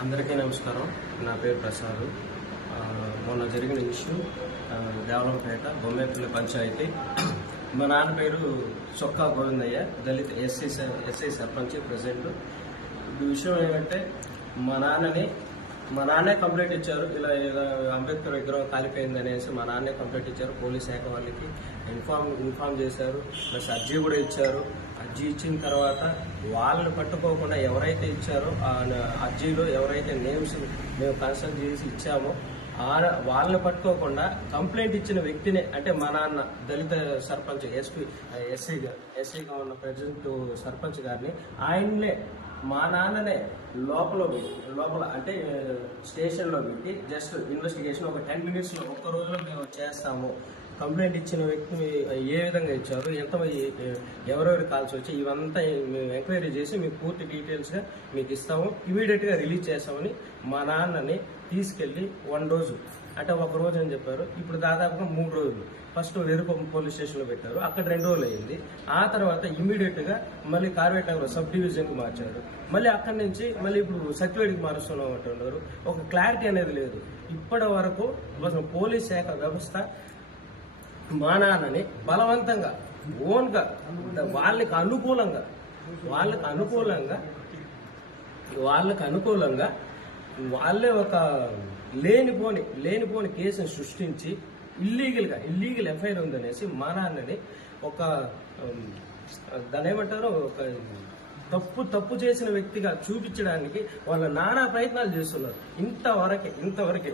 అందరికీ నమస్కారం. నా పేరు ప్రసాద్. మొన్న జరిగిన ఇష్యూ దేవలంపేట బొమ్మేపల్లి పంచాయతీ. మా నాన్న పేరు చొక్కా గోవిందయ్య దళిత ఎస్సీ ఎస్సీ సర్పంచ్ ప్రెసిడెంట్. ఈ విషయం ఏమంటే మా నాన్నని మా నాన్నే కంప్లైంట్ ఇచ్చారు. ఇలా ఇలా అంబేద్కర్ విగ్రహం కాలిపోయింది అనేసి మా నాన్నే కంప్లైంట్ ఇచ్చారు. పోలీస్ శాఖ వాళ్ళకి ఇన్ఫార్మ్ ఇన్ఫార్మ్ చేశారు. ప్లస్ అర్జీ కూడా ఇచ్చారు. అర్జీ ఇచ్చిన తర్వాత వాళ్ళని పట్టుకోకుండా ఎవరైతే ఇచ్చారో ఆ అర్జీలో ఎవరైతే నేమ్స్ మేము కన్సల్ట్ చేసి ఇచ్చామో వాళ్ళని పట్టుకోకుండా కంప్లైంట్ ఇచ్చిన వ్యక్తినే అంటే మా నాన్న దళిత సర్పంచ్ ఎస్పీ ఎస్సీగా ఎస్సీగా ఉన్న ప్రెసిడెంట్ సర్పంచ్ గారిని ఆయన్నే మా నాన్ననే లోపల లోపల అంటే స్టేషన్లో పెట్టి జస్ట్ ఇన్వెస్టిగేషన్ ఒక టెన్ మినిట్స్లో ఒక్క రోజులో మేము చేస్తాము. కంప్లైంట్ ఇచ్చిన వ్యక్తిని ఏ విధంగా ఇచ్చారు? ఎంత ఎవరెవరి కాల్స్ వచ్చి ఇవంతా మేము ఎంక్వైరీ చేసి మీకు పూర్తి డీటెయిల్స్గా మీకు ఇస్తాము. ఇమీడియట్గా రిలీజ్ చేస్తామని మా నాన్నని తీసుకెళ్ళి వన్ రోజు అంటే ఒక రోజు అని చెప్పారు. ఇప్పుడు దాదాపుగా మూడు రోజులు. ఫస్ట్ వెరుకొమ్మ పోలీస్ స్టేషన్లో పెట్టారు. అక్కడ రెండు రోజులు అయింది. ఆ తర్వాత ఇమీడియట్గా మళ్ళీ కార్వేట్ నగర్ సబ్ డివిజన్కి మార్చారు. మళ్ళీ అక్కడి నుంచి మళ్ళీ ఇప్పుడు సత్యవేడికి మారుస్తున్నాం అంటున్నారు. ఒక క్లారిటీ అనేది లేదు. ఇప్పటి వరకు పోలీస్ శాఖ వ్యవస్థ మా నాన్నని బలవంతంగా ఓన్గా వాళ్ళకి అనుకూలంగా వాళ్ళకి అనుకూలంగా వాళ్ళకి అనుకూలంగా వాళ్ళే ఒక లేనిపోని లేనిపోని కేసును సృష్టించి ఇల్లీగల్గా ఇల్లీగల్ ఎఫ్ఐఆర్ ఉందనేసి మా నాన్నని ఒక దాని ఏమంటారు ఒక తప్పు తప్పు చేసిన వ్యక్తిగా చూపించడానికి వాళ్ళ నానా ప్రయత్నాలు చేస్తున్నారు. ఇంతవరకే ఇంతవరకే.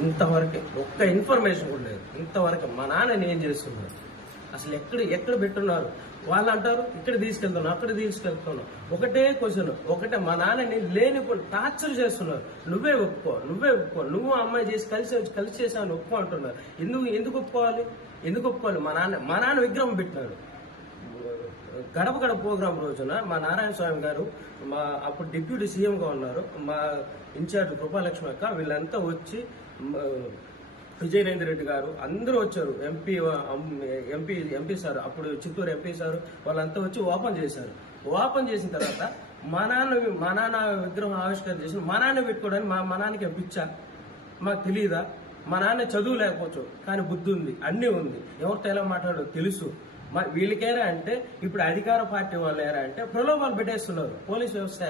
ఇంతవరకు ఒక్క ఇన్ఫర్మేషన్ కూడా లేదు. ఇంతవరకు మా నాన్న ఏం చేస్తున్నారు అసలు ఎక్కడ ఎక్కడ పెట్టున్నారు? వాళ్ళు అంటారు ఇక్కడ తీసుకెళ్తున్నాను అక్కడ తీసుకెళ్తున్నాను ఒకటే క్వశ్చన్ ఒకటే మా నాన్నని లేని టార్చర్ చేస్తున్నారు. నువ్వే ఒప్పుకో నువ్వే ఒప్పుకో నువ్వు అమ్మాయి చేసి కలిసి కలిసి చేసావు ఒప్పుకో అంటున్నారు. ఎందుకు ఎందుకు ఒప్పుకోవాలి? ఎందుకు ఒప్పుకోవాలి? మా నాన్న మా నాన్న విగ్రహం పెట్టినాడు. గడప గడప ప్రోగ్రాం రోజున మా నారాయణ స్వామి గారు మా అప్పుడు డిప్యూటీ సీఎంగా ఉన్నారు. మా ఇన్ఛార్జ్ కృపాలక్ష్మి అక్క వీళ్ళంతా వచ్చి మ, రెడ్డి గారు అందరూ వచ్చారు. ఎంపీ ఎంపీ ఎంపీ సార్ అప్పుడు చిత్తూరు ఎంపీ సార్ వాళ్ళంతా వచ్చి ఓపెన్ చేశారు. ఓపెన్ చేసిన తర్వాత మా నాన్న మా నాన్న విగ్రహం ఆవిష్కరణ చేసి మా నాన్న పెట్టుకోవడానికి మా మా నాన్నకి పిచ్చా? మాకు తెలియదా మా నాన్న చదువు లేకపోవచ్చు కానీ బుద్ధి ఉంది అన్నీ ఉంది. ఎవరితో ఎలా మాట్లాడో తెలుసు. వీళ్ళకేరా అంటే ఇప్పుడు అధికార పార్టీ వాళ్ళు ఏరా అంటే ప్రలోభాలు పెట్టేస్తున్నారు పోలీస్ వ్యవస్థ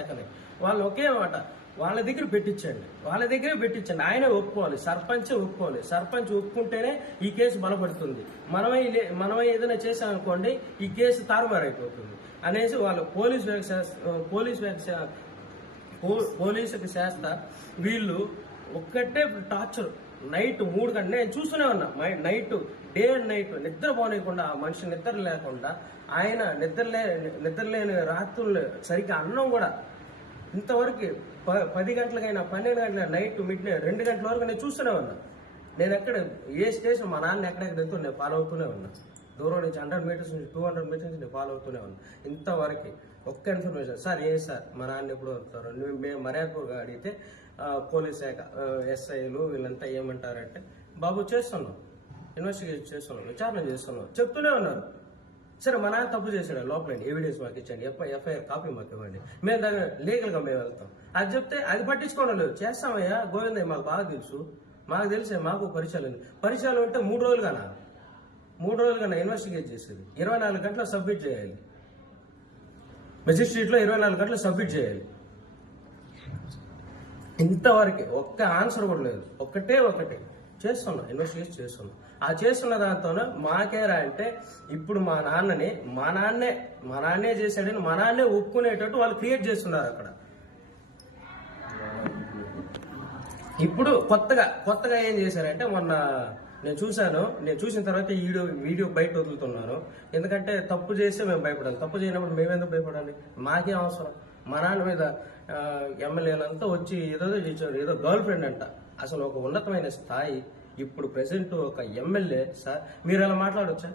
వాళ్ళు ఒకే మాట వాళ్ళ దగ్గర పెట్టించండి. వాళ్ళ దగ్గరే పెట్టించండి. ఆయనే ఒప్పుకోవాలి సర్పంచ్ ఒప్పుకోవాలి. సర్పంచ్ ఒప్పుకుంటేనే ఈ కేసు బలపడుతుంది. మనమే లే- మనమే ఏదైనా చేసామనుకోండి ఈ కేసు తారుమారైపోతుంది. అనేసి వాళ్ళు పోలీస్ వ్యవస్థ పోలీస్ వ్యవస్థ పో- పోలీసుకి చేస్తా వీళ్ళు ఒక్కటే టార్చర్ నైట్ మూడు గంటలు. నేను చూస్తూనే ఉన్నా. మై- నైట్ డే అండ్ నైట్ నిద్ర పోనీయకుండా ఆ మనిషి నిద్ర లేకుండా ఆయన నిద్రలే నిద్రలేని రాత్రులు సరిగ్గా అన్నం కూడా. ఇంతవరకు ప- పది గంటలకైనా పన్నెండు గంటల నైట్ మిడ్ నైట్ రెండు గంటల వరకు నేను చూస్తూనే ఉన్నా. నేను ఎక్కడ ఏ స్టేషన్ మా నాన్న ఎక్కడెక్కడ వెళ్తూ నేను ఫాలో అవుతూనే ఉన్నా. దూరం నుంచి హండ్రెడ్ మీటర్స్ నుంచి టూ హండ్రెడ్ మీటర్స్ నుంచి నేను ఫాలో అవుతూనే ఉన్నాను. ఇంతవరకు ఒక్క ఇన్ఫర్మేషన్ సార్ ఏ సార్? మా నాన్న ఎప్పుడు వస్తారు మేము మర్యాదపూర్గా అడిగితే పోలీస్ శాఖ ఎస్ఐలు వీళ్ళంతా ఏమంటారంటే బాబు చేస్తున్నాం ఇన్వెస్టిగేట్ చేస్తున్నాం విచారణ చేస్తున్నాం చెప్తూనే ఉన్నారు. సరే మా నాన్న తప్పు చేశాడు. లోపలండి ఎవిడెన్స్ మాకు ఇచ్చండి ఎఫ్ఐ ఎఫ్ఐఆర్ కాపీ మాకు ఇవ్వండి. మేము దాని లీగల్గా మేము వెళ్తాం. అది చెప్తే అది పట్టించుకోవడం లేదు. చేస్తామయ్యా గోవిందయ్య మాకు బాగా తెలుసు. మాకు తెలిసే మాకు పరిచయాలు ఉంది. పరిచయాలు ఉంటే మూడు రోజులుగానా? మూడు రోజులుగానా ఇన్వెస్టిగేట్ చేసేది. ఇరవై నాలుగు గంటలు సబ్మిట్ చేయాలి. మెజిస్ట్రేట్లో ఇరవై నాలుగు గంటలు సబ్మిట్ చేయాలి. ఇంతవరకు ఒక్క ఆన్సర్ కూడా లేదు. ఒక్కటే ఒకటి చేస్తున్నాం ఇన్వెస్టిగేట్ చేస్తున్నాం. ఆ చేస్తున్న దాంతోనే మాకేరా అంటే ఇప్పుడు మా నాన్నని మా నాన్నే మా నాన్నే చేశాడని మా నాన్నే ఒప్పుకునేటట్టు వాళ్ళు క్రియేట్ చేస్తున్నారు అక్కడ. ఇప్పుడు కొత్తగా కొత్తగా ఏం చేశారంటే మొన్న నేను చూశాను. నేను చూసిన తర్వాత ఈ వీడియో వీడియో బయట వదులుతున్నాను ఎందుకంటే తప్పు చేస్తే మేము భయపడాలి. తప్పు చేయనప్పుడు మేమెందుకు భయపడాలి? మాకేం అవసరం? మా నాన్న మీద ఎమ్మెల్యేలంతా వచ్చి ఏదో చేశారు ఏదో గర్ల్ ఫ్రెండ్ అంట. అసలు ఒక ఉన్నతమైన స్థాయి ఇప్పుడు ప్రెసెంట్ ఒక ఎమ్మెల్యే సార్ మీరు అలా మాట్లాడొచ్చా?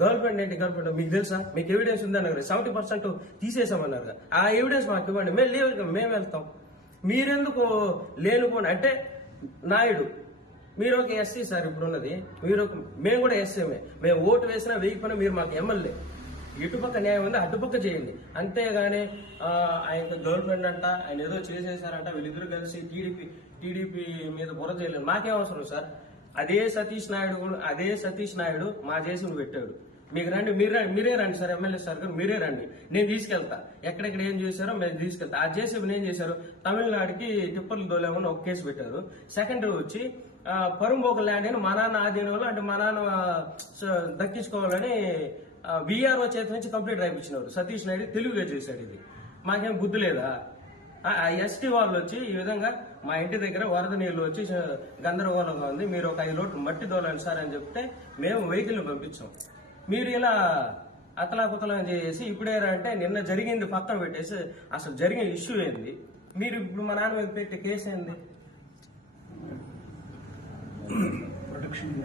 గర్ల్ ఫ్రెండ్ ఏంటి? గర్ల్ ఫ్రెండ్ మీకు తెలుసా? మీకు ఎవిడెన్స్ ఉందన్నారు సెవెంటీ పర్సెంట్ తీసేసామన్నారు ఆ ఎవిడెన్స్ మాకు ఇవ్వండి. మేము లేవు మేము వెళ్తాం. మీరెందుకు లేనుకోండి అంటే నాయుడు మీరు ఒక ఎస్సీ సార్ ఇప్పుడు ఉన్నది మీరు ఒక మేము కూడా ఎస్సీమే మేము ఓటు వేసినా వేయకపోయినా మీరు మాకు ఎమ్మెల్యే. ఇటుపక్క న్యాయం ఉంది అటుపక్క చేయండి. అంతేగాని ఆయన గవర్నమెంట్ అంట ఆయన ఏదో చేసేసారంట వీళ్ళిద్దరూ కలిసి టీడీపీ టీడీపీ మీద బుర్ర చేయలేదు. మాకేం అవసరం సార్. అదే సతీష్ నాయుడు అదే సతీష్ నాయుడు మా దేశం పెట్టాడు. మీకు రండి మీరు రండి మీరే రండి సార్ ఎమ్మెల్యే సార్ గారు మీరే రండి. నేను తీసుకెళ్తా. ఎక్కడెక్కడ ఏం చేశారో మేము తీసుకెళ్తా. ఆ జేసీబీని ఏం చేశారు? తమిళనాడుకి టిప్పర్లు దోలేమని ఒక కేసు పెట్టారు. సెకండ్ వచ్చి పరుంబోక ల్యాండ్ అని మా నాన్న ఆధీనంలో అంటే మా నాన్న దక్కించుకోవాలని విఆర్ఓ చేతి నుంచి కంప్లీట్ రాయించినారు సతీష్ నాయుడు తెలుగుగా చేశాడు ఇది. మాకేం బుద్ధి లేదా? ఆ ఎస్టీ వాళ్ళు వచ్చి ఈ విధంగా మా ఇంటి దగ్గర వరద నీళ్ళు వచ్చి గందరగోళంగా ఉంది. మీరు ఒక ఐదు లోట్లు మట్టి దోలండి సార్ అని చెప్తే మేము వెహికల్ని పంపించాం. మీరు ఇలా అతలాకుతలం చేసి ఇప్పుడేరా అంటే నిన్న జరిగింది పక్కన పెట్టేసి అసలు జరిగిన ఇష్యూ ఏంది? మీరు ఇప్పుడు మా నాన్న మీద పెట్టే కేసు ఏంది?